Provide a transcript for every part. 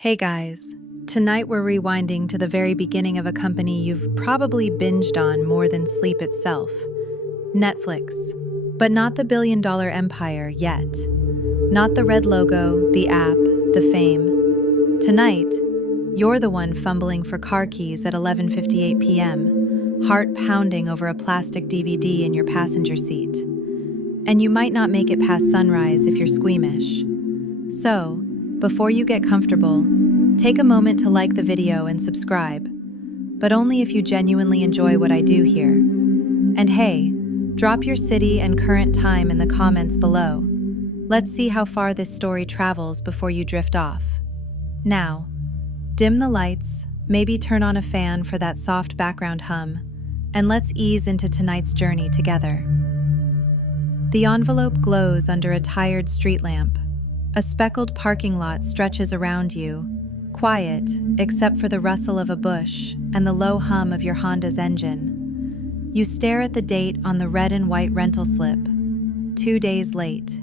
Hey guys, tonight we're rewinding to the very beginning of a company you've probably binged on more than sleep itself, Netflix. But not the billion-dollar empire yet. Not the red logo, the app, the fame. Tonight, you're the one fumbling for car keys at 11:58 p.m., heart pounding over a plastic DVD in your passenger seat. And you might not make it past sunrise if you're squeamish. So, before you get comfortable, take a moment to like the video and subscribe, but only if you genuinely enjoy what I do here. And hey, drop your city and current time in the comments below. Let's see how far this story travels before you drift off. Now, dim the lights, maybe turn on a fan for that soft background hum, and let's ease into tonight's journey together. The envelope glows under a tired street lamp. A speckled parking lot stretches around you, quiet except for the rustle of a bush and the low hum of your Honda's engine. You stare at the date on the red and white rental slip. 2 days late.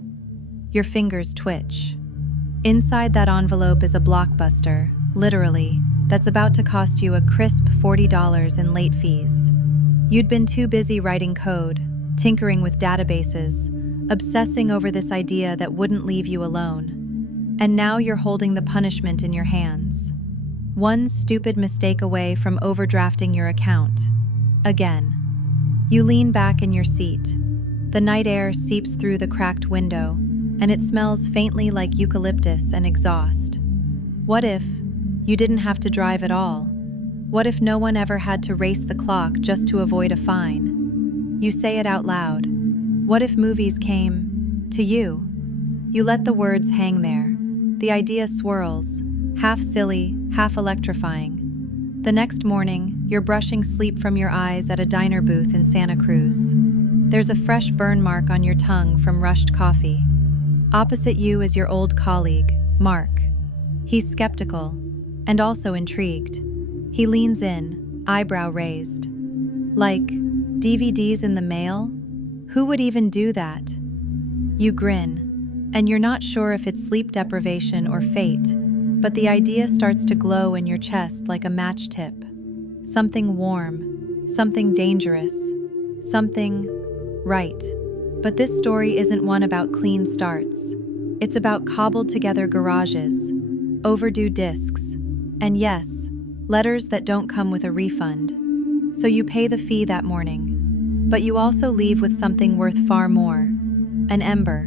Your fingers twitch. Inside that envelope is a blockbuster, literally, that's about to cost you a crisp $40 in late fees. You'd been too busy writing code, tinkering with databases, obsessing over this idea that wouldn't leave you alone. And now you're holding the punishment in your hands. One stupid mistake away from overdrafting your account. Again. You lean back in your seat. The night air seeps through the cracked window, and it smells faintly like eucalyptus and exhaust. What if you didn't have to drive at all? What if no one ever had to race the clock just to avoid a fine? You say it out loud. What if movies came to you? You let the words hang there. The idea swirls, half silly, half electrifying. The next morning, you're brushing sleep from your eyes at a diner booth in Santa Cruz. There's a fresh burn mark on your tongue from rushed coffee. Opposite you is your old colleague, Mark. He's skeptical, and also intrigued. He leans in, eyebrow raised. Like, DVDs in the mail? Who would even do that? You grin, and you're not sure if it's sleep deprivation or fate, but the idea starts to glow in your chest like a match tip. Something warm, something dangerous, something right. But this story isn't one about clean starts. It's about cobbled together garages, overdue discs, and yes, letters that don't come with a refund. So you pay the fee that morning. But you also leave with something worth far more, an ember.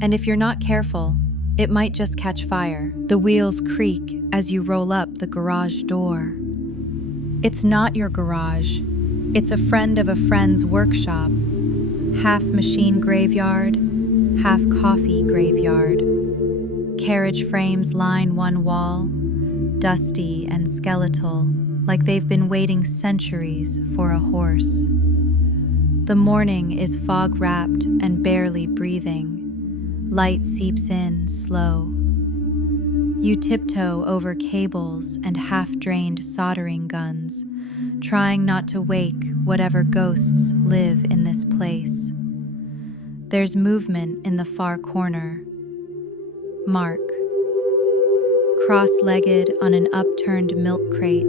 And if you're not careful, it might just catch fire. The wheels creak as you roll up the garage door. It's not your garage. It's a friend of a friend's workshop. Half machine graveyard, half coffee graveyard. Carriage frames line one wall, dusty and skeletal, like they've been waiting centuries for a horse. The morning is fog-wrapped and barely breathing. Light seeps in slow. You tiptoe over cables and half-drained soldering guns, trying not to wake whatever ghosts live in this place. There's movement in the far corner. Mark. Cross-legged on an upturned milk crate,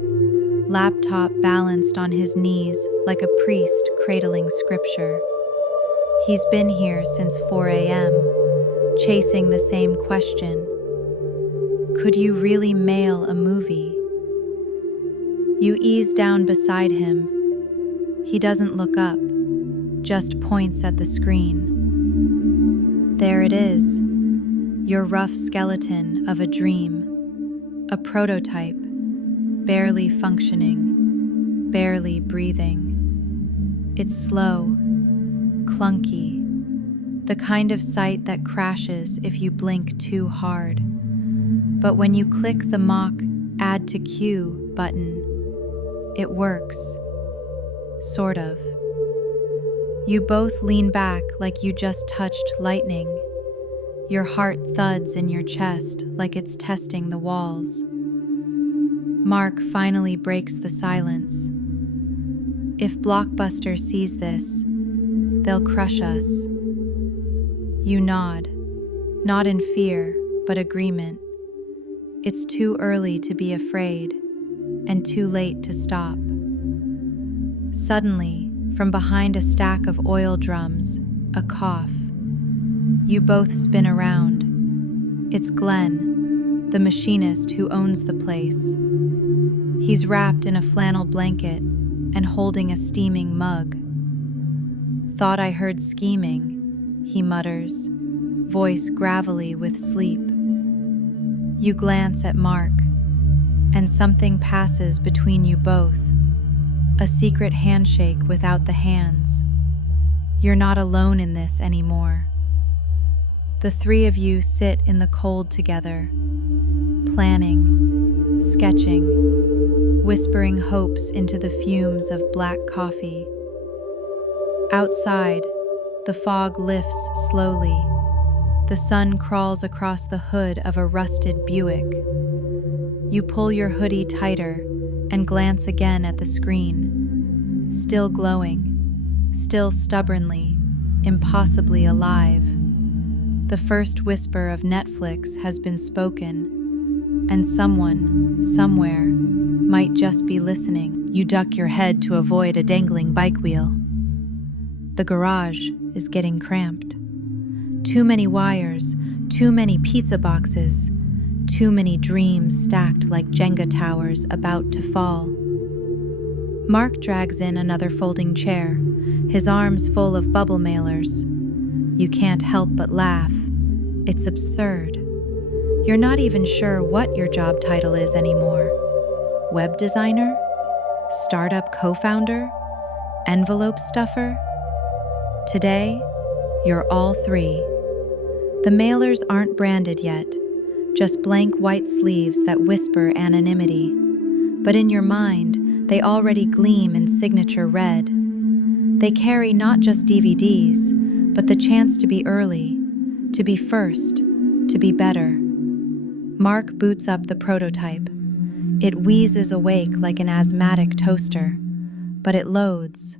laptop balanced on his knees like a priest cradling scripture. He's been here since 4 a.m., chasing the same question. Could you really mail a movie? You ease down beside him. He doesn't look up, just points at the screen. There it is, your rough skeleton of a dream, a prototype, barely functioning, barely breathing. It's slow, clunky, the kind of sight that crashes if you blink too hard. But when you click the mock Add to Queue button, it works. Sort of. You both lean back like you just touched lightning. Your heart thuds in your chest like it's testing the walls. Mark finally breaks the silence. If Blockbuster sees this, they'll crush us. You nod, not in fear, but agreement. It's too early to be afraid, and too late to stop. Suddenly, from behind a stack of oil drums, a cough. You both spin around. It's Glenn, the machinist who owns the place. He's wrapped in a flannel blanket and holding a steaming mug. "Thought I heard scheming," he mutters, voice gravelly with sleep. You glance at Mark, and something passes between you both. A secret handshake without the hands. You're not alone in this anymore. The three of you sit in the cold together, planning, sketching, whispering hopes into the fumes of black coffee. Outside, the fog lifts slowly. The sun crawls across the hood of a rusted Buick. You pull your hoodie tighter and glance again at the screen. Still glowing, still stubbornly, impossibly alive. The first whisper of Netflix has been spoken, and someone, somewhere, might just be listening. You duck your head to avoid a dangling bike wheel. The garage is getting cramped. Too many wires, too many pizza boxes, too many dreams stacked like Jenga towers about to fall. Mark drags in another folding chair, his arms full of bubble mailers. You can't help but laugh. It's absurd. You're not even sure what your job title is anymore. Web designer? Startup co-founder? Envelope stuffer? Today, you're all three. The mailers aren't branded yet, just blank white sleeves that whisper anonymity. But in your mind, they already gleam in signature red. They carry not just DVDs, but the chance to be early, to be first, to be better. Mark boots up the prototype. It wheezes awake like an asthmatic toaster, but it loads.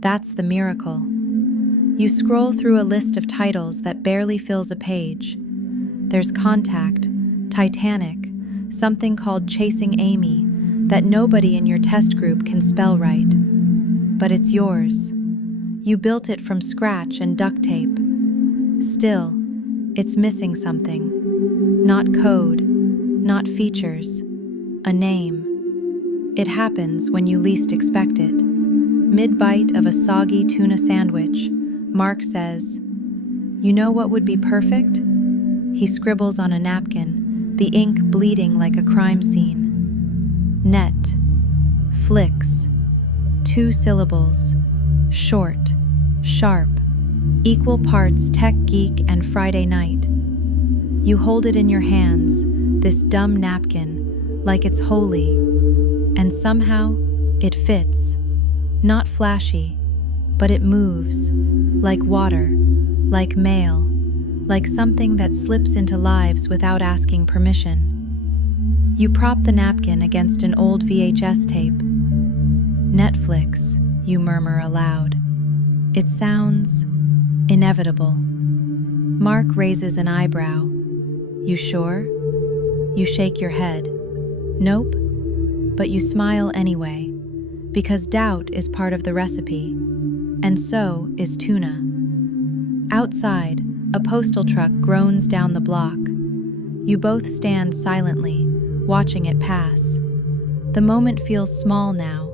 That's the miracle. You scroll through a list of titles that barely fills a page. There's Contact, Titanic, something called Chasing Amy that nobody in your test group can spell right. But it's yours. You built it from scratch and duct tape. Still, it's missing something. Not code, not features, a name. It happens when you least expect it. Mid-bite of a soggy tuna sandwich, Mark says, "You know what would be perfect?" He scribbles on a napkin, the ink bleeding like a crime scene. Net. Flicks. 2 syllables. Short. Sharp. Equal parts tech geek and Friday night. You hold it in your hands, this dumb napkin, like it's holy. And somehow, it fits. Not flashy, but it moves. Like water, like mail, like something that slips into lives without asking permission. You prop the napkin against an old VHS tape. Netflix, you murmur aloud. It sounds inevitable. Mark raises an eyebrow. You sure? You shake your head. Nope. But you smile anyway, because doubt is part of the recipe, and so is tuna. Outside, a postal truck groans down the block. You both stand silently, watching it pass. The moment feels small now,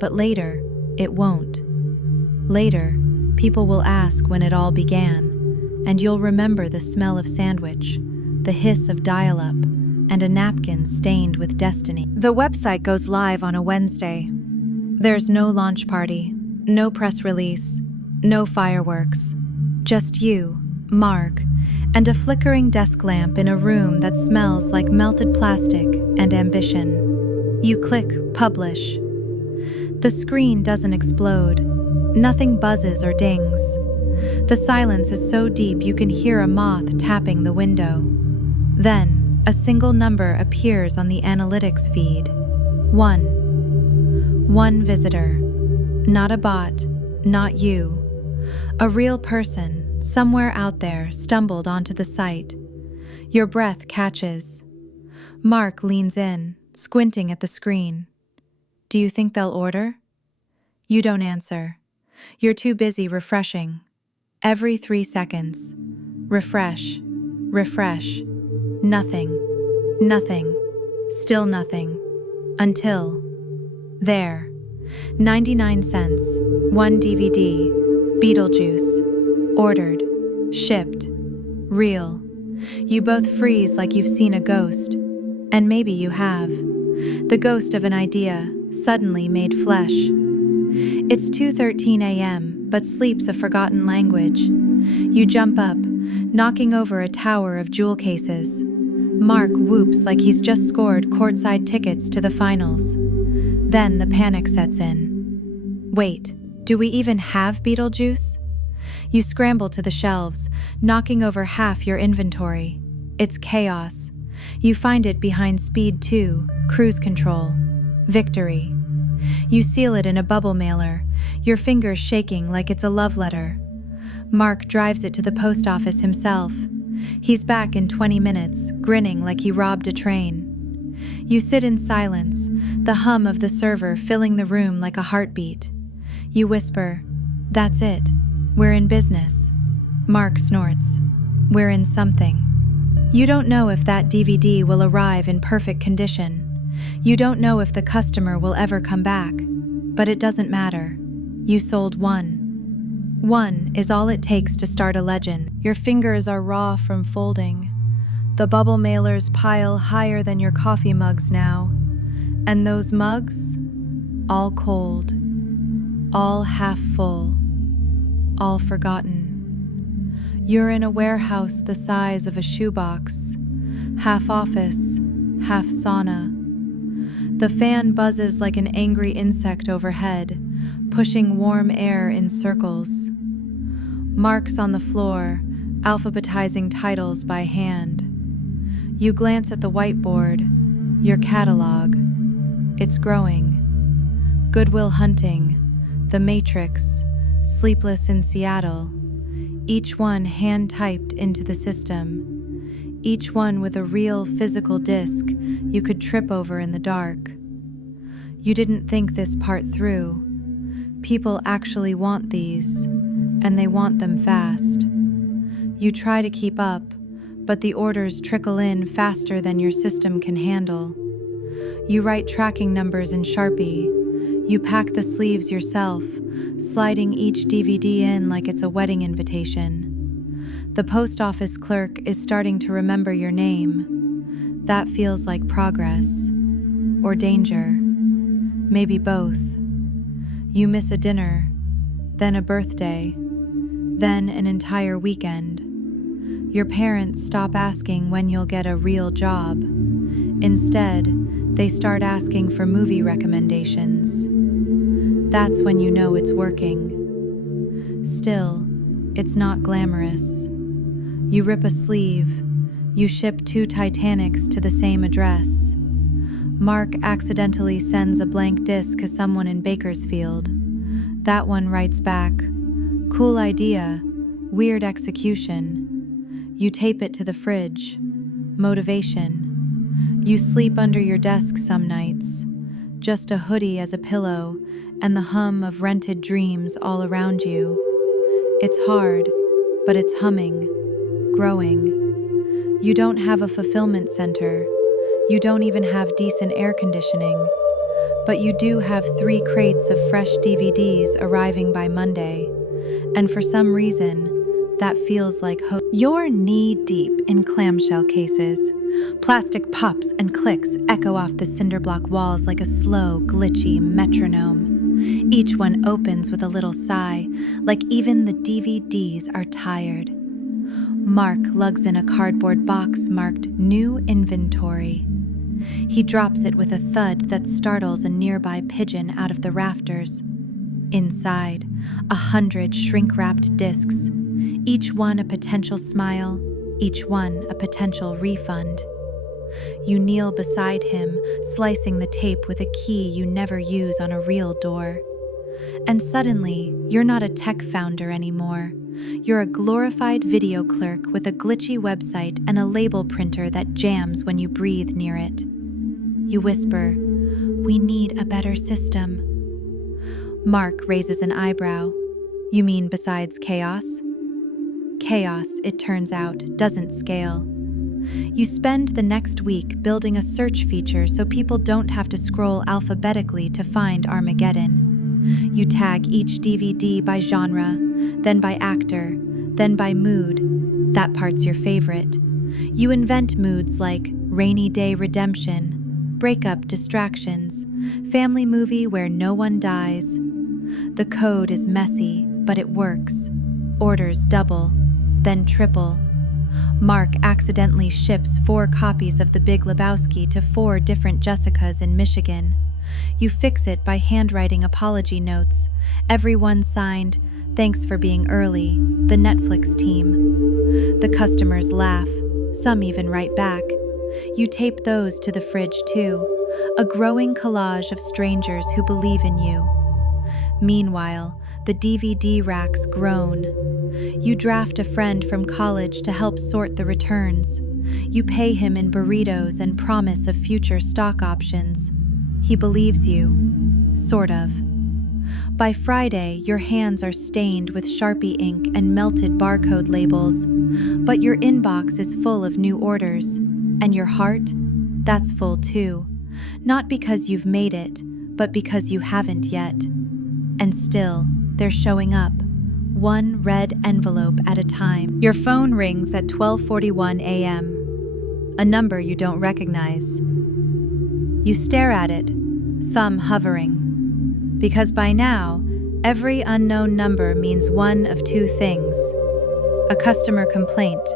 but later, it won't. Later, people will ask when it all began, and you'll remember the smell of sandwich, the hiss of dial-up, and a napkin stained with destiny. The website goes live on a Wednesday. There's no launch party, no press release, no fireworks. Just you, Mark, and a flickering desk lamp in a room that smells like melted plastic and ambition. You click publish. The screen doesn't explode. Nothing buzzes or dings. The silence is so deep you can hear a moth tapping the window. Then, a single number appears on the analytics feed. 1. One visitor. Not a bot, not you. A real person, somewhere out there, stumbled onto the site. Your breath catches. Mark leans in, squinting at the screen. Do you think they'll order? You don't answer. You're too busy refreshing. Every 3 seconds. Refresh. Refresh. Nothing. Nothing. Still nothing. Until. There. 99 cents. 1 DVD. Beetlejuice. Ordered. Shipped. Real. You both freeze like you've seen a ghost. And maybe you have. The ghost of an idea, suddenly made flesh. It's 2:13 a.m., but sleep's a forgotten language. You jump up, knocking over a tower of jewel cases. Mark whoops like he's just scored courtside tickets to the finals. Then the panic sets in. Wait, do we even have Beetlejuice? You scramble to the shelves, knocking over half your inventory. It's chaos. You find it behind Speed 2, Cruise Control. Victory. You seal it in a bubble mailer, your fingers shaking like it's a love letter. Mark drives it to the post office himself. He's back in 20 minutes, grinning like he robbed a train. You sit in silence, the hum of the server filling the room like a heartbeat. You whisper, "That's it. We're in business." Mark snorts, "We're in something." You don't know if that DVD will arrive in perfect condition. You don't know if the customer will ever come back. But it doesn't matter. You sold one. One is all it takes to start a legend. Your fingers are raw from folding. The bubble mailers pile higher than your coffee mugs now. And those mugs? All cold. All half full. All forgotten. You're in a warehouse the size of a shoebox. Half office, half sauna. The fan buzzes like an angry insect overhead, pushing warm air in circles. Marks on the floor, alphabetizing titles by hand. You glance at the whiteboard, your catalog. It's growing. Good Will Hunting, The Matrix, Sleepless in Seattle. Each one hand-typed into the system. Each one with a real physical disc you could trip over in the dark. You didn't think this part through. People actually want these, and they want them fast. You try to keep up, but the orders trickle in faster than your system can handle. You write tracking numbers in Sharpie. You pack the sleeves yourself, sliding each DVD in like it's a wedding invitation. The post office clerk is starting to remember your name. That feels like progress. Or danger. Maybe both. You miss a dinner, then a birthday, then an entire weekend. Your parents stop asking when you'll get a real job. Instead, they start asking for movie recommendations. That's when you know it's working. Still, it's not glamorous. You rip a sleeve. You ship 2 Titanics to the same address. Mark accidentally sends a blank disc to someone in Bakersfield. That one writes back, "Cool idea, weird execution." You tape it to the fridge. Motivation. You sleep under your desk some nights. Just a hoodie as a pillow and the hum of rented dreams all around you. It's hard, but it's humming, growing. You don't have a fulfillment center. You don't even have decent air conditioning. But you do have 3 crates of fresh DVDs arriving by Monday. And for some reason, that feels like hope. You're knee-deep in clamshell cases. Plastic pops and clicks echo off the cinder block walls like a slow, glitchy metronome. Each one opens with a little sigh, like even the DVDs are tired. Mark lugs in a cardboard box marked New Inventory. He drops it with a thud that startles a nearby pigeon out of the rafters. Inside, 100 shrink-wrapped discs, each one a potential smile, each one a potential refund. You kneel beside him, slicing the tape with a key you never use on a real door. And suddenly, you're not a tech founder anymore. You're a glorified video clerk with a glitchy website and a label printer that jams when you breathe near it. You whisper, "We need a better system." Mark raises an eyebrow. "You mean besides chaos?" Chaos, it turns out, doesn't scale. You spend the next week building a search feature so people don't have to scroll alphabetically to find Armageddon. You tag each DVD by genre, then by actor, then by mood. That part's your favorite. You invent moods like rainy day redemption, breakup distractions, family movie where no one dies. The code is messy, but it works. Orders double, then triple. Mark accidentally ships 4 copies of The Big Lebowski to 4 different Jessicas in Michigan. You fix it by handwriting apology notes, every one signed, "Thanks for being early, the Netflix team." The customers laugh, some even write back. You tape those to the fridge too, a growing collage of strangers who believe in you. Meanwhile, the DVD racks groan. You draft a friend from college to help sort the returns. You pay him in burritos and promise of future stock options. He believes you, sort of. By Friday, your hands are stained with Sharpie ink and melted barcode labels, but your inbox is full of new orders, and your heart, that's full too. Not because you've made it, but because you haven't yet. And still, they're showing up, one red envelope at a time. Your phone rings at 12:41 a.m., a number you don't recognize. You stare at it, thumb hovering. Because by now, every unknown number means one of 2 things: a customer complaint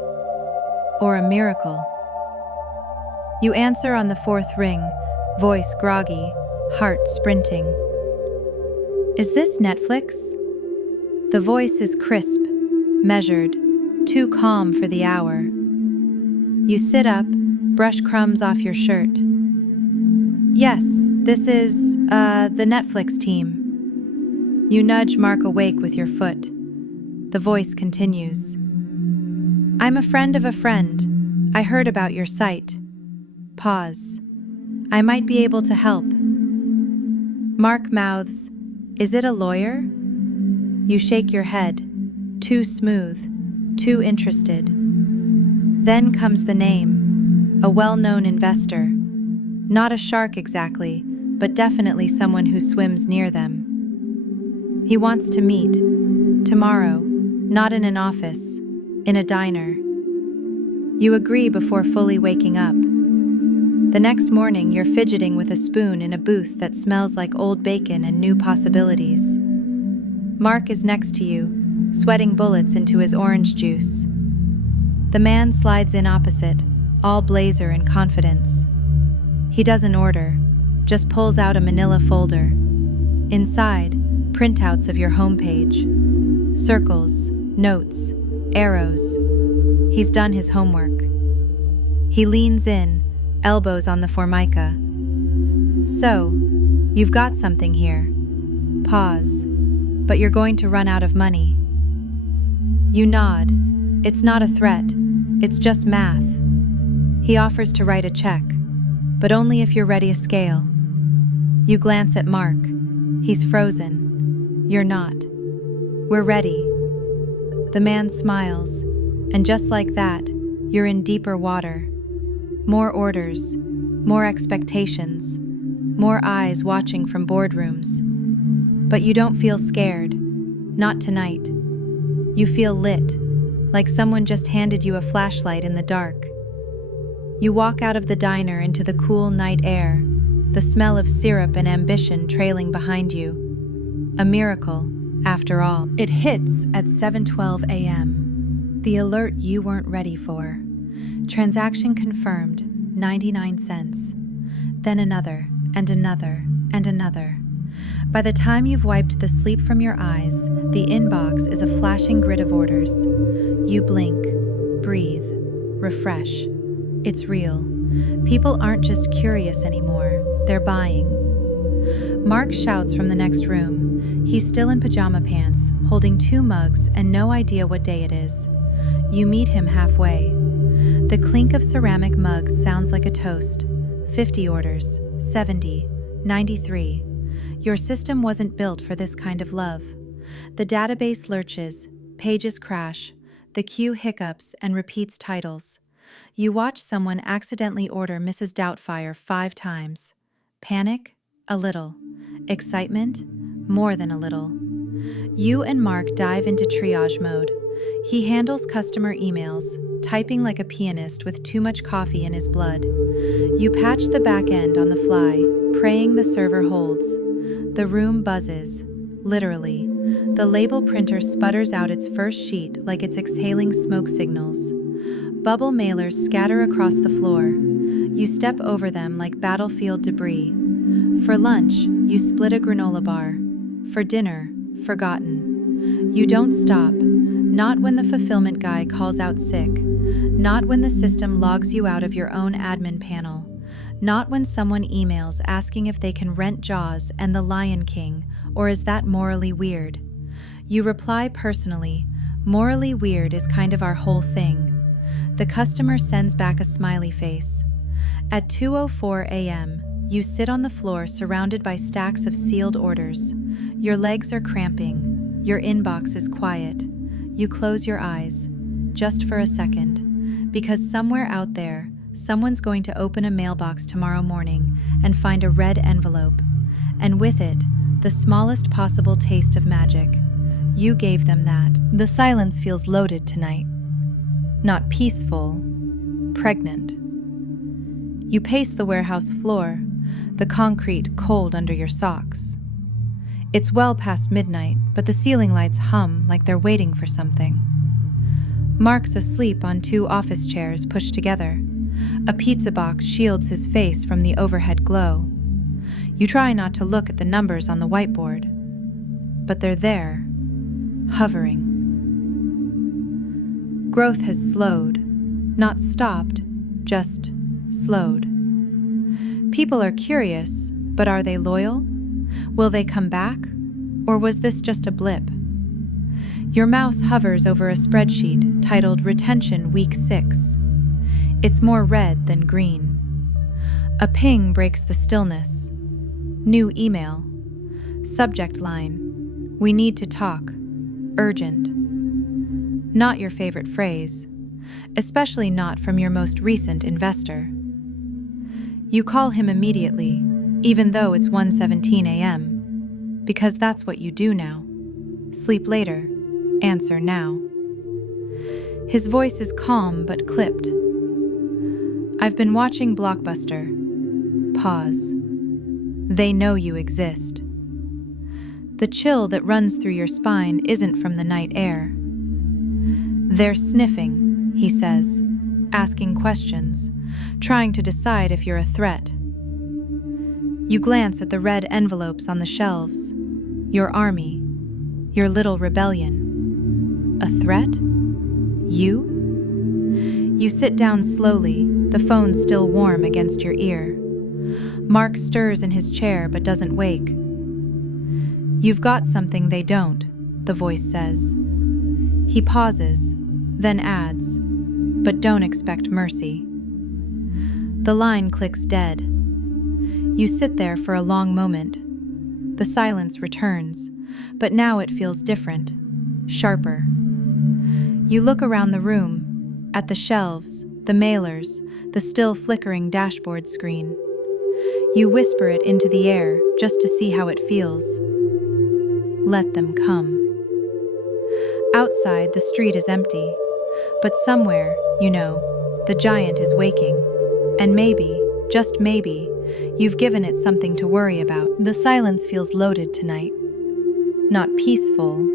or a miracle. You answer on the 4th ring, voice groggy, heart sprinting. "Is this Netflix?" The voice is crisp, measured, too calm for the hour. You sit up, brush crumbs off your shirt. "Yes, this is, the Netflix team." You nudge Mark awake with your foot. The voice continues. "I'm a friend of a friend. I heard about your site." Pause. "I might be able to help." Mark mouths, "Is it a lawyer?" You shake your head, too smooth, too interested. Then comes the name, a well-known investor. Not a shark exactly, but definitely someone who swims near them. He wants to meet, tomorrow, not in an office, in a diner. You agree before fully waking up. The next morning, you're fidgeting with a spoon in a booth that smells like old bacon and new possibilities. Mark is next to you, sweating bullets into his orange juice. The man slides in opposite, all blazer and confidence. He doesn't order, just pulls out a manila folder. Inside, printouts of your homepage. Circles, notes, arrows. He's done his homework. He leans in, elbows on the formica. "So, you've got something here." Pause. "But you're going to run out of money." You nod. It's not a threat. It's just math. He offers to write a check, but only if you're ready to scale. You glance at Mark. He's frozen. You're not. "We're ready." The man smiles, and just like that, you're in deeper water. More orders, more expectations, more eyes watching from boardrooms. But you don't feel scared. Not tonight. You feel lit, like someone just handed you a flashlight in the dark. You walk out of the diner into the cool night air, the smell of syrup and ambition trailing behind you. A miracle, after all. It hits at 7:12 a.m. The alert you weren't ready for. Transaction confirmed, 99 cents. Then another, and another, and another. By the time you've wiped the sleep from your eyes, the inbox is a flashing grid of orders. You blink, breathe, refresh. It's real. People aren't just curious anymore, they're buying. Mark shouts from the next room. He's still in pajama pants, holding 2 mugs and no idea what day it is. You meet him halfway. The clink of ceramic mugs sounds like a toast. 50 orders, 70, 93. Your system wasn't built for this kind of love. The database lurches, pages crash, the queue hiccups and repeats titles. You watch someone accidentally order Mrs. Doubtfire 5 times. Panic? A little. Excitement? More than a little. You and Mark dive into triage mode. He handles customer emails, typing like a pianist with too much coffee in his blood. You patch the back end on the fly, praying the server holds. The room buzzes, literally. The label printer sputters out its first sheet like it's exhaling smoke signals. Bubble mailers scatter across the floor. You step over them like battlefield debris. For lunch, you split a granola bar. For dinner, forgotten. You don't stop, not when the fulfillment guy calls out sick, not when the system logs you out of your own admin panel, not when someone emails asking if they can rent Jaws and The Lion King, or is that morally weird? You reply personally, morally weird is kind of our whole thing. The customer sends back a smiley face. At 2:04 a.m., you sit on the floor surrounded by stacks of sealed orders. Your legs are cramping. Your inbox is quiet. You close your eyes, just for a second, because somewhere out there, someone's going to open a mailbox tomorrow morning and find a red envelope, and with it, the smallest possible taste of magic. You gave them that. The silence feels loaded tonight. Not peaceful, pregnant. You pace the warehouse floor, the concrete cold under your socks. It's well past midnight, but the ceiling lights hum like they're waiting for something. Mark's asleep on 2 office chairs pushed together. A pizza box shields his face from the overhead glow. You try not to look at the numbers on the whiteboard, but they're there, hovering. Growth has slowed, not stopped, just slowed. People are curious, but are they loyal? Will they come back? Or was this just a blip? Your mouse hovers over a spreadsheet titled Retention Week 6. It's more red than green. A ping breaks the stillness. New email. Subject line. We need to talk. Urgent. Not your favorite phrase, especially not from your most recent investor. You call him immediately, even though it's 1:17 a.m., because that's what you do now. Sleep later, answer now. His voice is calm but clipped. I've been watching Blockbuster. Pause. They know you exist. The chill that runs through your spine isn't from the night air. They're sniffing, he says, asking questions, trying to decide if you're a threat. You glance at the red envelopes on the shelves. Your army. Your little rebellion. A threat? You? You sit down slowly, the phone still warm against your ear. Mark stirs in his chair but doesn't wake. You've got something they don't, the voice says. He pauses, then adds, but don't expect mercy. The line clicks dead. You sit there for a long moment. The silence returns, but now it feels different, sharper. You look around the room, at the shelves, the mailers, the still flickering dashboard screen. You whisper it into the air just to see how it feels. Let them come. Outside, the street is empty, but somewhere, the giant is waking, and maybe, just maybe, you've given it something to worry about. The silence feels loaded tonight. Not peaceful,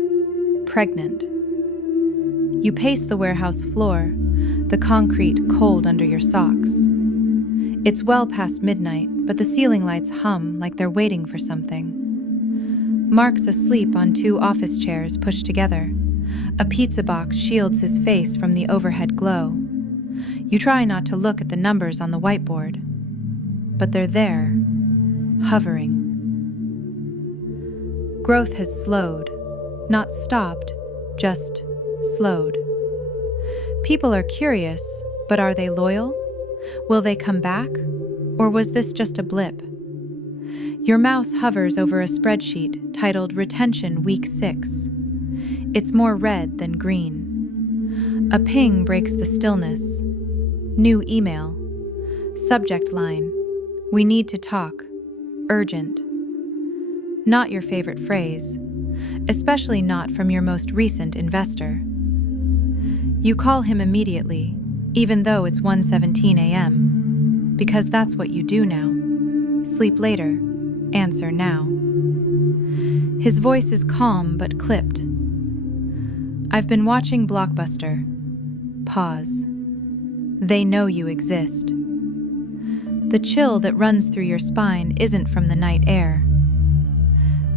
pregnant. You pace the warehouse floor, the concrete cold under your socks. It's well past midnight, but the ceiling lights hum like they're waiting for something. Mark's asleep on 2 office chairs pushed together. A pizza box shields his face from the overhead glow. You try not to look at the numbers on the whiteboard, but they're there, hovering. Growth has slowed, not stopped, just slowed. People are curious, but are they loyal? Will they come back? Or was this just a blip? Your mouse hovers over a spreadsheet titled Retention Week 6. It's more red than green. A ping breaks the stillness. New email. Subject line: we need to talk. Urgent. Not your favorite phrase, especially not from your most recent investor. You call him immediately, even though it's 1:17 a.m., because that's what you do now. Sleep later, answer now. His voice is calm but clipped. I've been watching Blockbuster. Pause. They know you exist. The chill that runs through your spine isn't from the night air.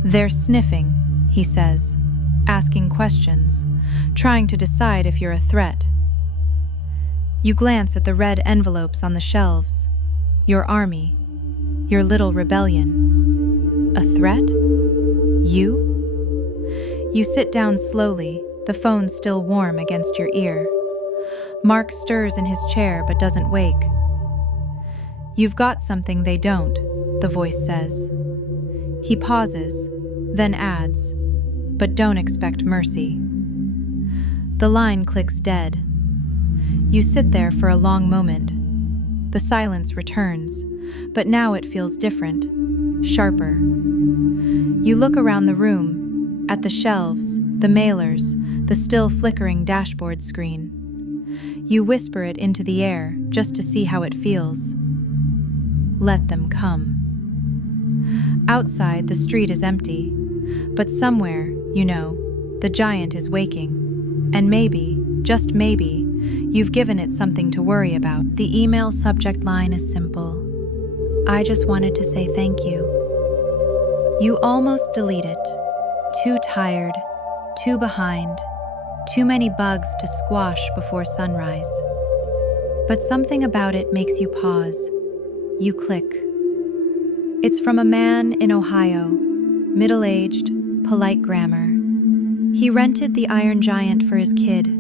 They're sniffing, he says, asking questions, trying to decide if you're a threat. You glance at the red envelopes on the shelves. Your army, your little rebellion. A threat? You? You sit down slowly, the phone still warm against your ear. Mark stirs in his chair but doesn't wake. You've got something they don't, the voice says. He pauses, then adds, but don't expect mercy. The line clicks dead. You sit there for a long moment. The silence returns, but now it feels different, sharper. You look around the room, at the shelves, the mailers, the still flickering dashboard screen. You whisper it into the air just to see how it feels. Let them come. Outside, the street is empty, but somewhere, you know, the giant is waking. And maybe, just maybe, you've given it something to worry about. The email subject line is simple. I just wanted to say thank you. You almost delete it. Too tired, too behind, too many bugs to squash before sunrise. But something about it makes you pause. You click. It's from a man in Ohio, middle-aged, polite grammar. He rented the Iron Giant for his kid.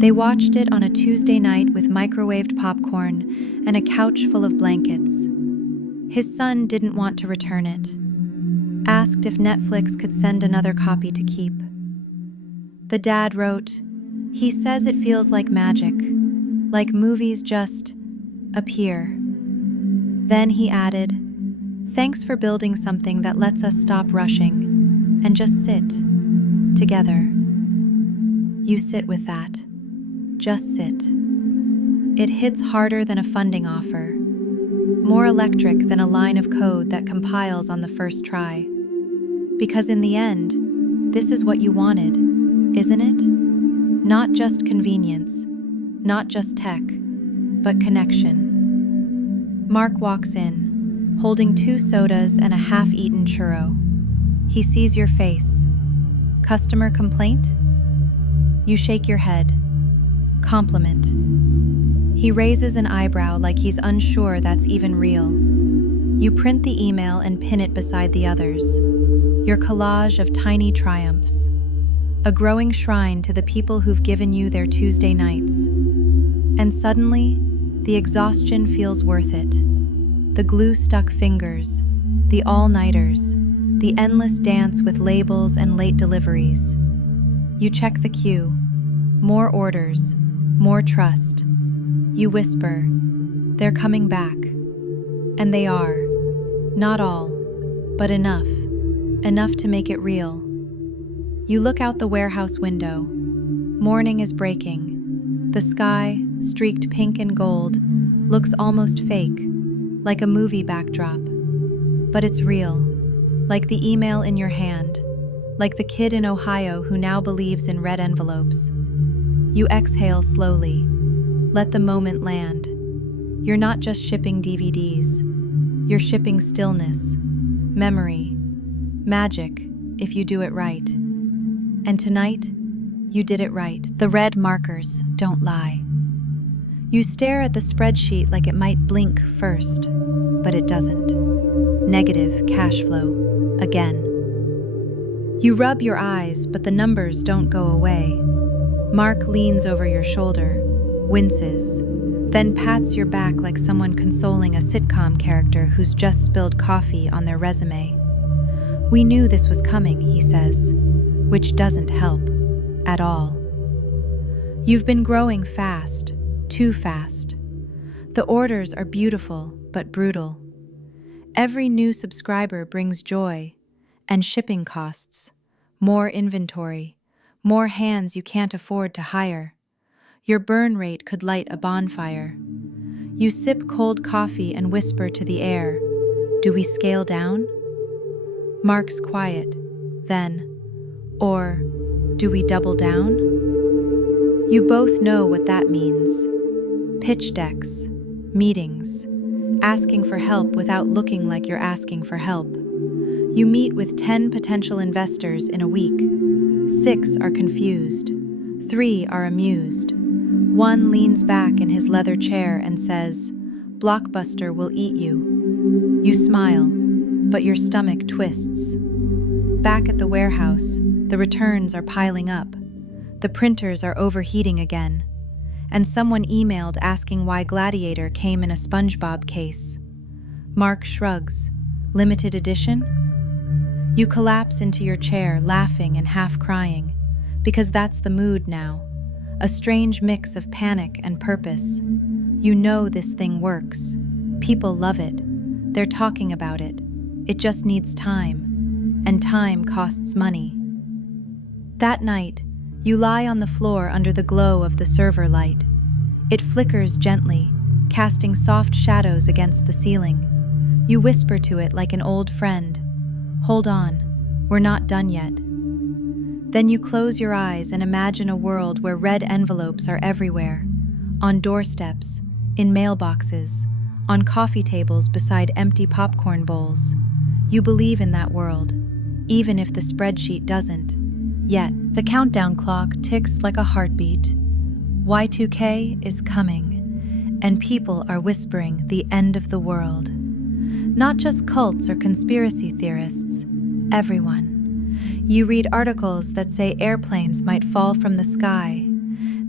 They watched it on a Tuesday night with microwaved popcorn and a couch full of blankets. His son didn't want to return it. Asked if Netflix could send another copy to keep. The dad wrote, he says it feels like magic, like movies just appear. Then he added, thanks for building something that lets us stop rushing and just sit together. You sit with that. Just sit. It hits harder than a funding offer, more electric than a line of code that compiles on the first try. Because in the end, this is what you wanted, isn't it? Not just convenience, not just tech, but connection. Mark walks in, holding 2 sodas and a half-eaten churro. He sees your face. Customer complaint? You shake your head. Compliment. He raises an eyebrow like he's unsure that's even real. You print the email and pin it beside the others. Your collage of tiny triumphs. A growing shrine to the people who've given you their Tuesday nights. And suddenly, the exhaustion feels worth it. The glue-stuck fingers, the all-nighters, the endless dance with labels and late deliveries. You check the queue. More orders, more trust. You whisper, they're coming back. And they are. Not all, but enough. Enough to make it real. You look out the warehouse window. Morning is breaking. The sky, streaked pink and gold, looks almost fake, like a movie backdrop. But it's real, like the email in your hand, like the kid in Ohio who now believes in red envelopes. You exhale slowly. Let the moment land. You're not just shipping DVDs. You're shipping stillness, memory, magic, if you do it right. And tonight, you did it right. The red markers don't lie. You stare at the spreadsheet like it might blink first, but it doesn't. Negative cash flow, again. You rub your eyes, but the numbers don't go away. Mark leans over your shoulder, winces, then pats your back like someone consoling a sitcom character who's just spilled coffee on their resume. "We knew this was coming," he says, which doesn't help at all. You've been growing fast, too fast. The orders are beautiful but brutal. Every new subscriber brings joy and shipping costs, more inventory, more hands you can't afford to hire. Your burn rate could light a bonfire. You sip cold coffee and whisper to the air, "Do we scale down?" Mark's quiet, then, "Or, do we double down?" You both know what that means. Pitch decks, meetings, asking for help without looking like you're asking for help. You meet with 10 potential investors in a week. 6 are confused. 3 are amused. 1 leans back in his leather chair and says, "Blockbuster will eat you." You smile, but your stomach twists. Back at the warehouse, the returns are piling up. The printers are overheating again. And someone emailed asking why Gladiator came in a SpongeBob case. Mark shrugs. Limited edition? You collapse into your chair, laughing and half crying, because that's the mood now. A strange mix of panic and purpose. You know this thing works. People love it. They're talking about it. It just needs time. And time costs money. That night, you lie on the floor under the glow of the server light. It flickers gently, casting soft shadows against the ceiling. You whisper to it like an old friend, "Hold on, we're not done yet." Then you close your eyes and imagine a world where red envelopes are everywhere, on doorsteps, in mailboxes, on coffee tables beside empty popcorn bowls. You believe in that world, even if the spreadsheet doesn't. Yet, the countdown clock ticks like a heartbeat. Y2K is coming, and people are whispering the end of the world. Not just cults or conspiracy theorists, everyone. You read articles that say airplanes might fall from the sky,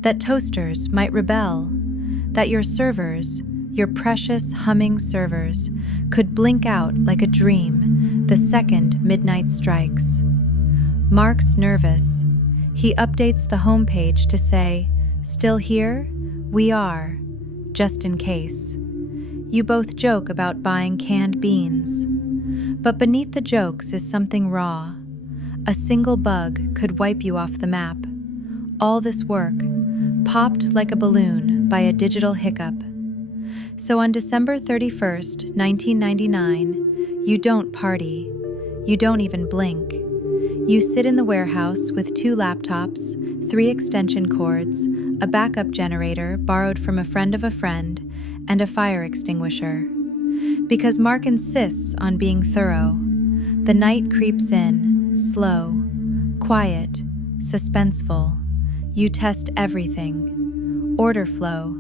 that toasters might rebel, that your servers, your precious humming servers, could blink out like a dream the second midnight strikes. Mark's nervous. He updates the homepage to say, "Still here? We are, just in case." You both joke about buying canned beans. But beneath the jokes is something raw. A single bug could wipe you off the map. All this work, popped like a balloon by a digital hiccup. So on December 31st, 1999, you don't party. You don't even blink. You sit in the warehouse with 2 laptops, 3 extension cords, a backup generator borrowed from a friend of a friend, and a fire extinguisher. Because Mark insists on being thorough. The night creeps in, slow, quiet, suspenseful. You test everything. Order flow,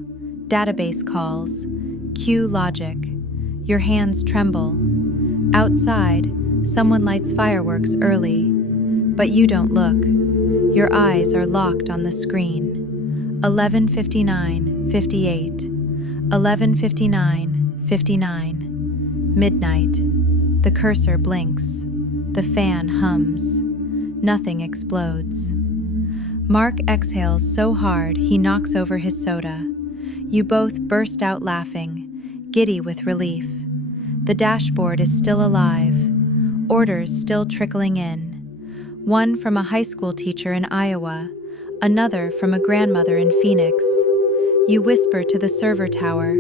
database calls, queue logic. Your hands tremble. Outside, someone lights fireworks early, but you don't look. Your eyes are locked on the screen. 11:59:58. 11:59:59. Midnight. The cursor blinks. The fan hums. Nothing explodes. Mark exhales so hard he knocks over his soda. You both burst out laughing, giddy with relief. The dashboard is still alive. Orders still trickling in. One from a high school teacher in Iowa, another from a grandmother in Phoenix. You whisper to the server tower,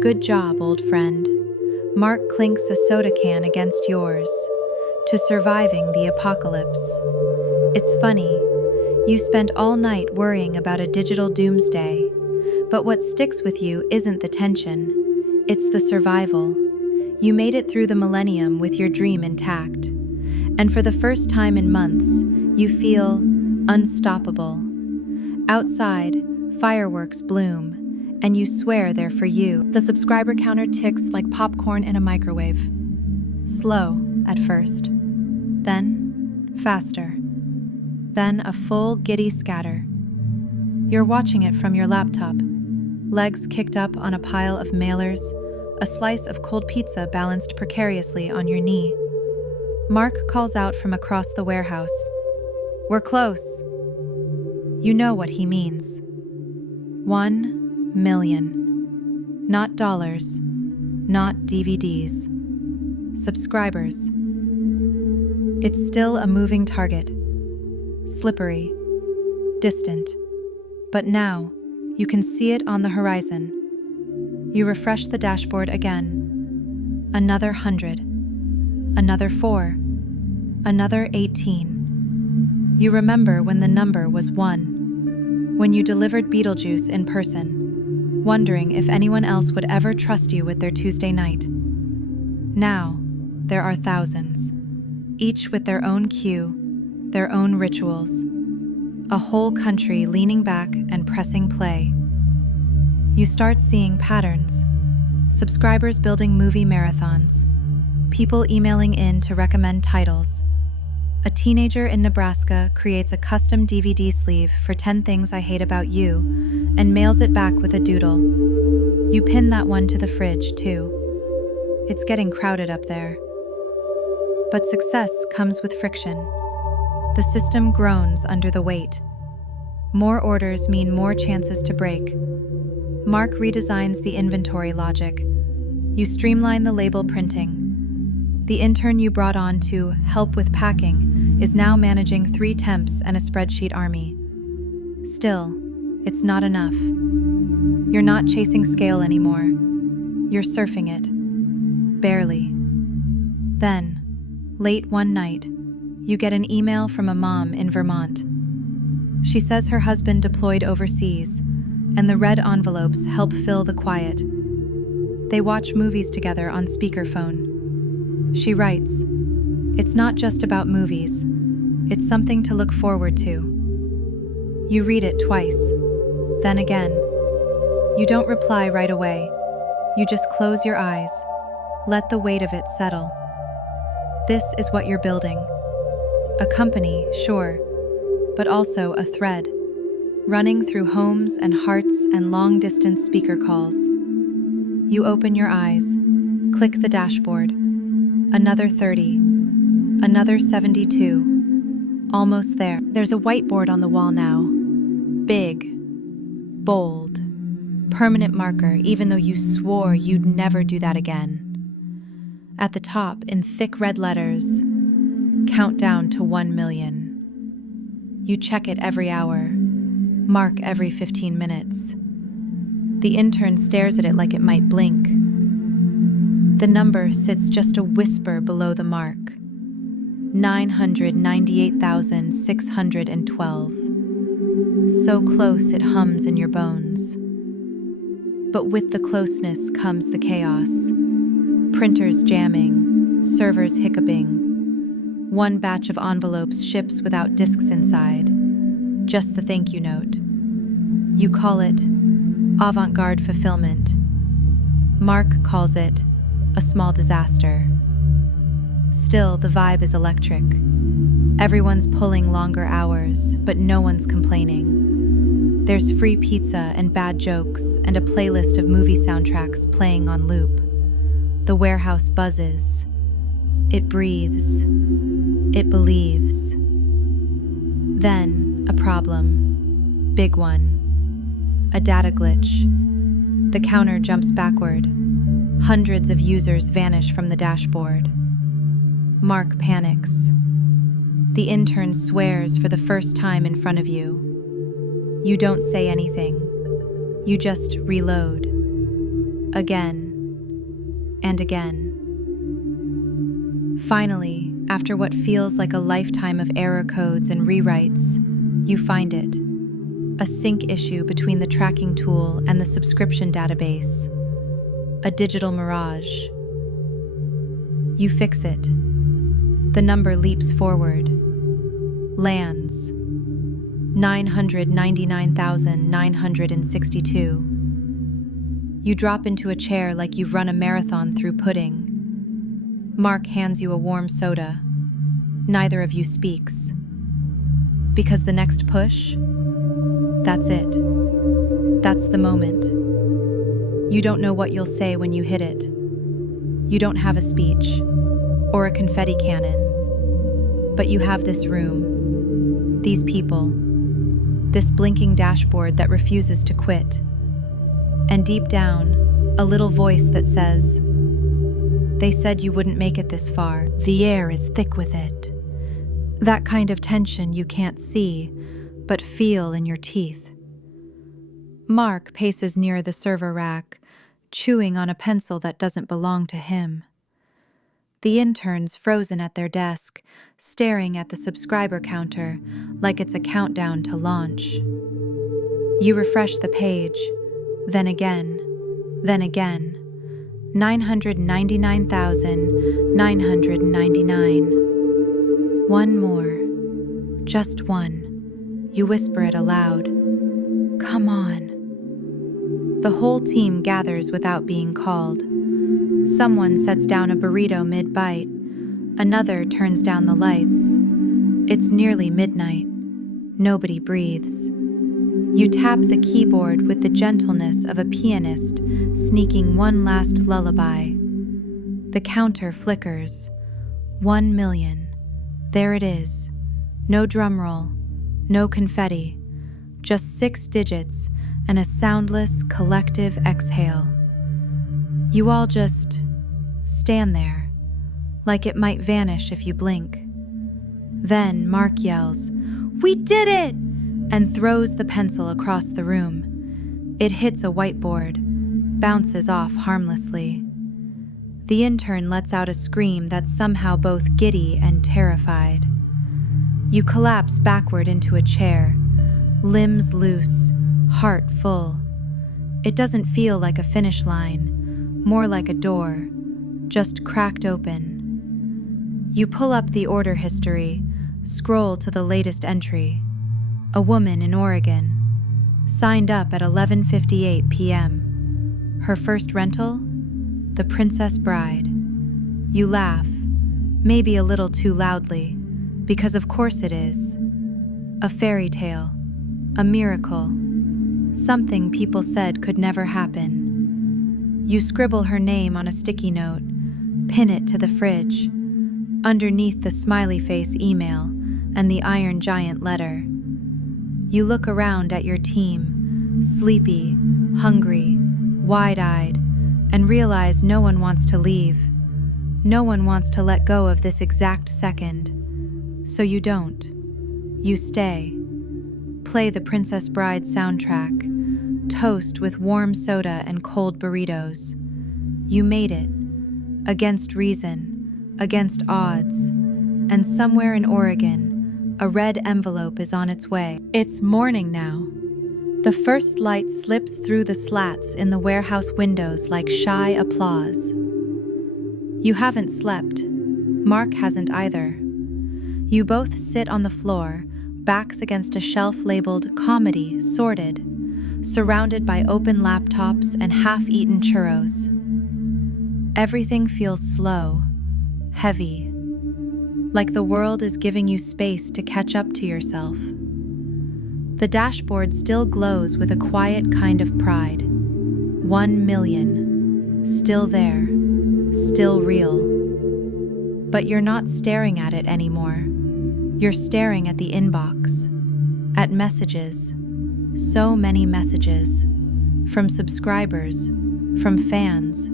"Good job, old friend." Mark clinks a soda can against yours. To surviving the apocalypse. It's funny, you spent all night worrying about a digital doomsday, but what sticks with you isn't the tension, it's the survival. You made it through the millennium with your dream intact. And for the first time in months, you feel unstoppable. Outside, fireworks bloom, and you swear they're for you. The subscriber counter ticks like popcorn in a microwave. Slow at first, then Faster. Then a full, giddy scatter. You're watching it from your laptop, legs kicked up on a pile of mailers, a slice of cold pizza balanced precariously on your knee. Mark calls out from across the warehouse. "We're close." You know what he means. 1 million. Not dollars, not DVDs. Subscribers. It's still a moving target. Slippery. Distant. But now, you can see it on the horizon. You refresh the dashboard again. Another 100. Another 4. Another 18. You remember when the number was 1. When you delivered Beetlejuice in person, wondering if anyone else would ever trust you with their Tuesday night. Now, there are thousands, each with their own queue, their own rituals. A whole country leaning back and pressing play. You start seeing patterns. Subscribers building movie marathons. People emailing in to recommend titles. A teenager in Nebraska creates a custom DVD sleeve for 10 Things I Hate About You and mails it back with a doodle. You pin that one to the fridge, too. It's getting crowded up there. But success comes with friction. The system groans under the weight. More orders mean more chances to break. Mark redesigns the inventory logic. You streamline the label printing. The intern you brought on to help with packing is now managing 3 temps and a spreadsheet army. Still, it's not enough. You're not chasing scale anymore. You're surfing it. Barely. Then, late one night, you get an email from a mom in Vermont. She says her husband deployed overseas, and the red envelopes help fill the quiet. They watch movies together on speakerphone. She writes, "It's not just about movies. It's something to look forward to." You read it twice, then again. You don't reply right away. You just close your eyes. Let the weight of it settle. This is what you're building. A company, sure, but also a thread, running through homes and hearts and long-distance speaker calls. You open your eyes, click the dashboard. Another 30, another 72, almost there. There's a whiteboard on the wall now. Big, bold, permanent marker, even though you swore you'd never do that again. At the top, in thick red letters, countdown to 1 million. You check it every hour, mark every 15 minutes. The intern stares at it like it might blink. The number sits just a whisper below the mark. 998,612. So close it hums in your bones. But with the closeness comes the chaos. Printers jamming, servers hiccuping. One batch of envelopes ships without discs inside. Just the thank you note. You call it avant-garde fulfillment. Mark calls it a small disaster. Still, the vibe is electric. Everyone's pulling longer hours, but no one's complaining. There's free pizza and bad jokes and a playlist of movie soundtracks playing on loop. The warehouse buzzes. It breathes. It believes. Then, a problem. Big one. A data glitch. The counter jumps backward. Hundreds of users vanish from the dashboard. Mark panics. The intern swears for the first time in front of you. You don't say anything. You just reload. Again. And again. Finally, after what feels like a lifetime of error codes and rewrites, you find it. A sync issue between the tracking tool and the subscription database. A digital mirage. You fix it. The number leaps forward. Lands. 999,962. You drop into a chair like you've run a marathon through pudding. Mark hands you a warm soda. Neither of you speaks. Because the next push, that's it. That's the moment. You don't know what you'll say when you hit it. You don't have a speech or a confetti cannon, but you have this room, these people, this blinking dashboard that refuses to quit, and deep down, a little voice that says, "They said you wouldn't make it this far." The air is thick with it. That kind of tension you can't see, but feel in your teeth. Mark paces near the server rack, chewing on a pencil that doesn't belong to him. The intern's frozen at their desk, staring at the subscriber counter like it's a countdown to launch. You refresh the page, then again, then again. 999,999. One more. Just one. You whisper it aloud. Come on. The whole team gathers without being called. Someone sets down a burrito mid-bite. Another turns down the lights. It's nearly midnight. Nobody breathes. You tap the keyboard with the gentleness of a pianist sneaking one last lullaby. The counter flickers. 1 million. There it is. No drum roll, no confetti, just 6 digits and a soundless collective exhale. You all just stand there, like it might vanish if you blink. Then Mark yells, "We did it!" and throws the pencil across the room. It hits a whiteboard, bounces off harmlessly. The intern lets out a scream that's somehow both giddy and terrified. You collapse backward into a chair, limbs loose, heart full. It doesn't feel like a finish line, more like a door, just cracked open. You pull up the order history, scroll to the latest entry. A woman in Oregon, signed up at 11:58 p.m. Her first rental? The Princess Bride. You laugh, maybe a little too loudly, because of course it is. A fairy tale, a miracle, something people said could never happen. You scribble her name on a sticky note, pin it to the fridge, underneath the smiley face email and the Iron Giant letter. You look around at your team, sleepy, hungry, wide-eyed, and realize no one wants to leave. No one wants to let go of this exact second. So you don't. You stay. Play the Princess Bride soundtrack. Toast with warm soda and cold burritos. You made it. Against reason, against odds. And somewhere in Oregon, a red envelope is on its way. It's morning now. The first light slips through the slats in the warehouse windows like shy applause. You haven't slept. Mark hasn't either. You both sit on the floor, backs against a shelf labeled Comedy Sorted, surrounded by open laptops and half-eaten churros. Everything feels slow, heavy, like the world is giving you space to catch up to yourself. The dashboard still glows with a quiet kind of pride. 1 million. Still there. Still real. But you're not staring at it anymore. You're staring at the inbox. At messages. So many messages. From subscribers. From fans.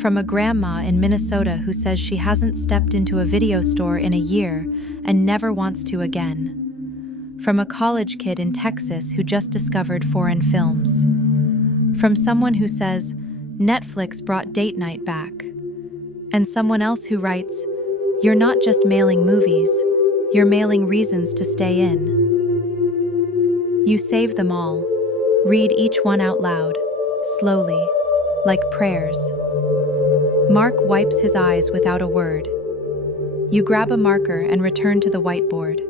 From a grandma in Minnesota who says she hasn't stepped into a video store in a year and never wants to again. From a college kid in Texas who just discovered foreign films. From someone who says, Netflix brought date night back. And someone else who writes, you're not just mailing movies, you're mailing reasons to stay in. You save them all, read each one out loud, slowly, like prayers. Mark wipes his eyes without a word. You grab a marker and return to the whiteboard.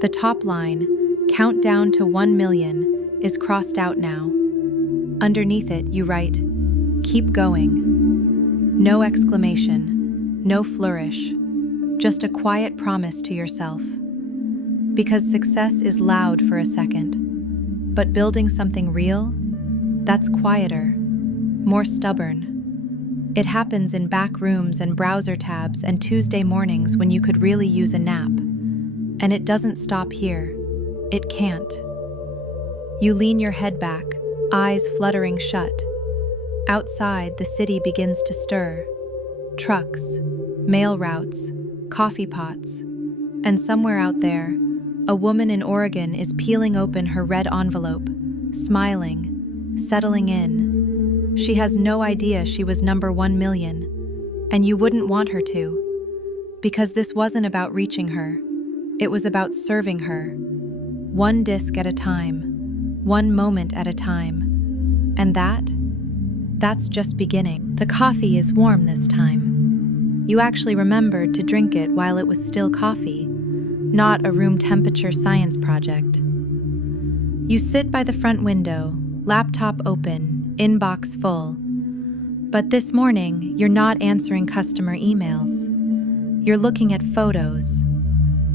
The top line, countdown to 1 million, is crossed out now. Underneath it, you write, keep going. No exclamation, no flourish, just a quiet promise to yourself. Because success is loud for a second, but building something real, that's quieter, more stubborn. It happens in back rooms and browser tabs and Tuesday mornings when you could really use a nap. And it doesn't stop here. It can't. You lean your head back, eyes fluttering shut. Outside, the city begins to stir. Trucks, mail routes, coffee pots. And somewhere out there, a woman in Oregon is peeling open her red envelope, smiling, settling in. She has no idea she was number 1 million, and you wouldn't want her to, because this wasn't about reaching her. It was about serving her. One disc at a time, one moment at a time. And that's just beginning. The coffee is warm this time. You actually remembered to drink it while it was still coffee, not a room temperature science project. You sit by the front window, laptop open, inbox full. But this morning, you're not answering customer emails. You're looking at photos.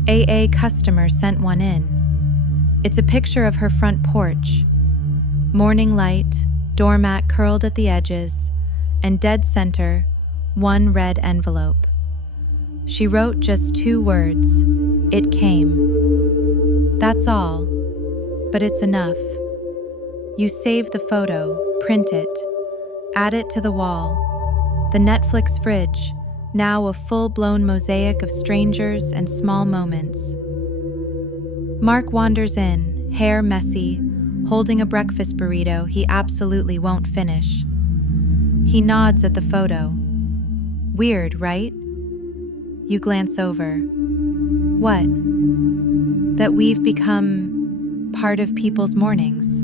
AA customer sent one in. It's a picture of her front porch. Morning light, doormat curled at the edges, and dead center, one red envelope. She wrote just 2 words. It came. That's all, but it's enough. You save the photo, print it, add it to the wall. The Netflix fridge, now a full-blown mosaic of strangers and small moments. Mark wanders in, hair messy, holding a breakfast burrito he absolutely won't finish. He nods at the photo. Weird, right? You glance over. What? That we've become part of people's mornings.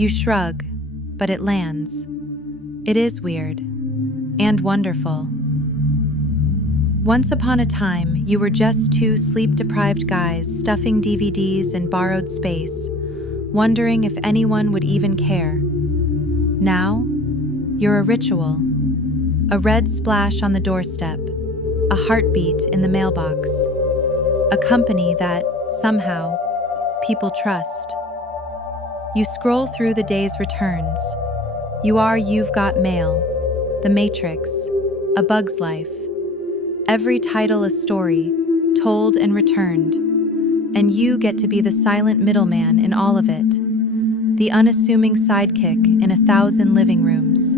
You shrug, but it lands. It is weird and wonderful. Once upon a time, you were just 2 sleep-deprived guys stuffing DVDs in borrowed space, wondering if anyone would even care. Now, you're a ritual. A red splash on the doorstep, a heartbeat in the mailbox, a company that, somehow, people trust. You scroll through the day's returns. You've Got Mail, The Matrix, A Bug's Life. Every title a story, told and returned. And you get to be the silent middleman in all of it. The unassuming sidekick in 1,000 living rooms.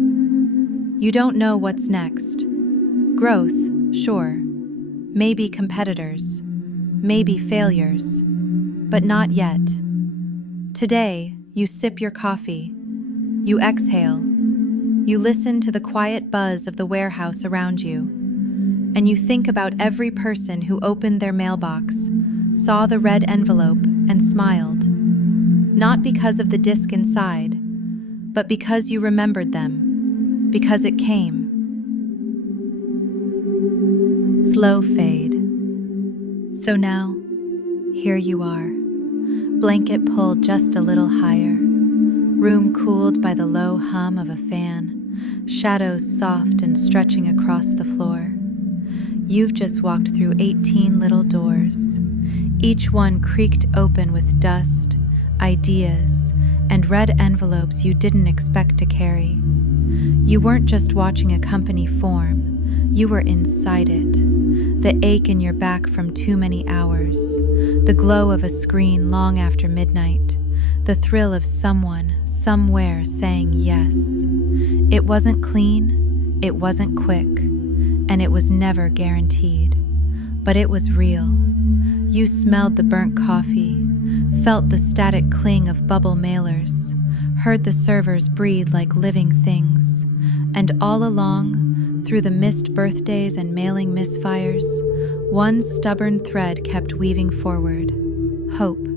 You don't know what's next. Growth, sure. Maybe competitors. Maybe failures. But not yet. Today, you sip your coffee. You exhale. You listen to the quiet buzz of the warehouse around you. And you think about every person who opened their mailbox, saw the red envelope, and smiled. Not because of the disc inside, but because you remembered them. Because it came. Slow fade. So now, here you are. Blanket pulled just a little higher, room cooled by the low hum of a fan, shadows soft and stretching across the floor. You've just walked through 18 little doors, each one creaked open with dust, ideas, and red envelopes you didn't expect to carry. You weren't just watching a company form, you were inside it. The ache in your back from too many hours, the glow of a screen long after midnight, the thrill of someone, somewhere saying yes. It wasn't clean, it wasn't quick, and it was never guaranteed. But it was real. You smelled the burnt coffee, felt the static cling of bubble mailers, heard the servers breathe like living things, and all along, through the missed birthdays and mailing misfires, one stubborn thread kept weaving forward. Hope.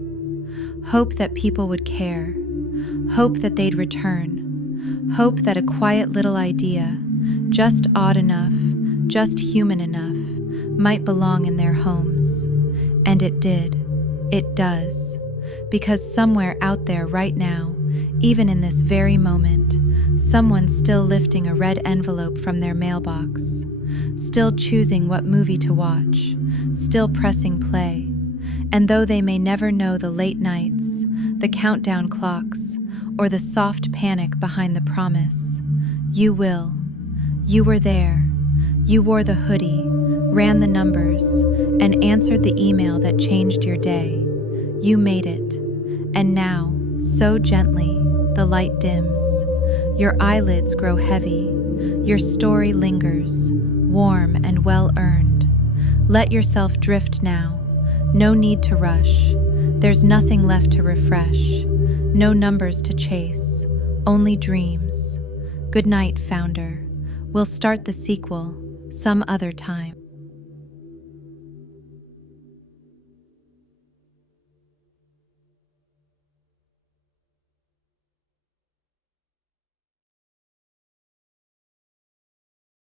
Hope that people would care. Hope that they'd return. Hope that a quiet little idea, just odd enough, just human enough, might belong in their homes. And it did. It does. Because somewhere out there right now, even in this very moment, someone's still lifting a red envelope from their mailbox. still choosing what movie to watch, still pressing play. And though they may never know the late nights, the countdown clocks, or the soft panic behind the promise, you will. You were there. You wore the hoodie, ran the numbers, and answered the email that changed your day. You made it. And now, so gently, the light dims. Your eyelids grow heavy. Your story lingers, warm and well-earned. Let yourself drift now. No need to rush. There's nothing left to refresh. No numbers to chase. Only dreams. Good night, founder. We'll start the sequel some other time.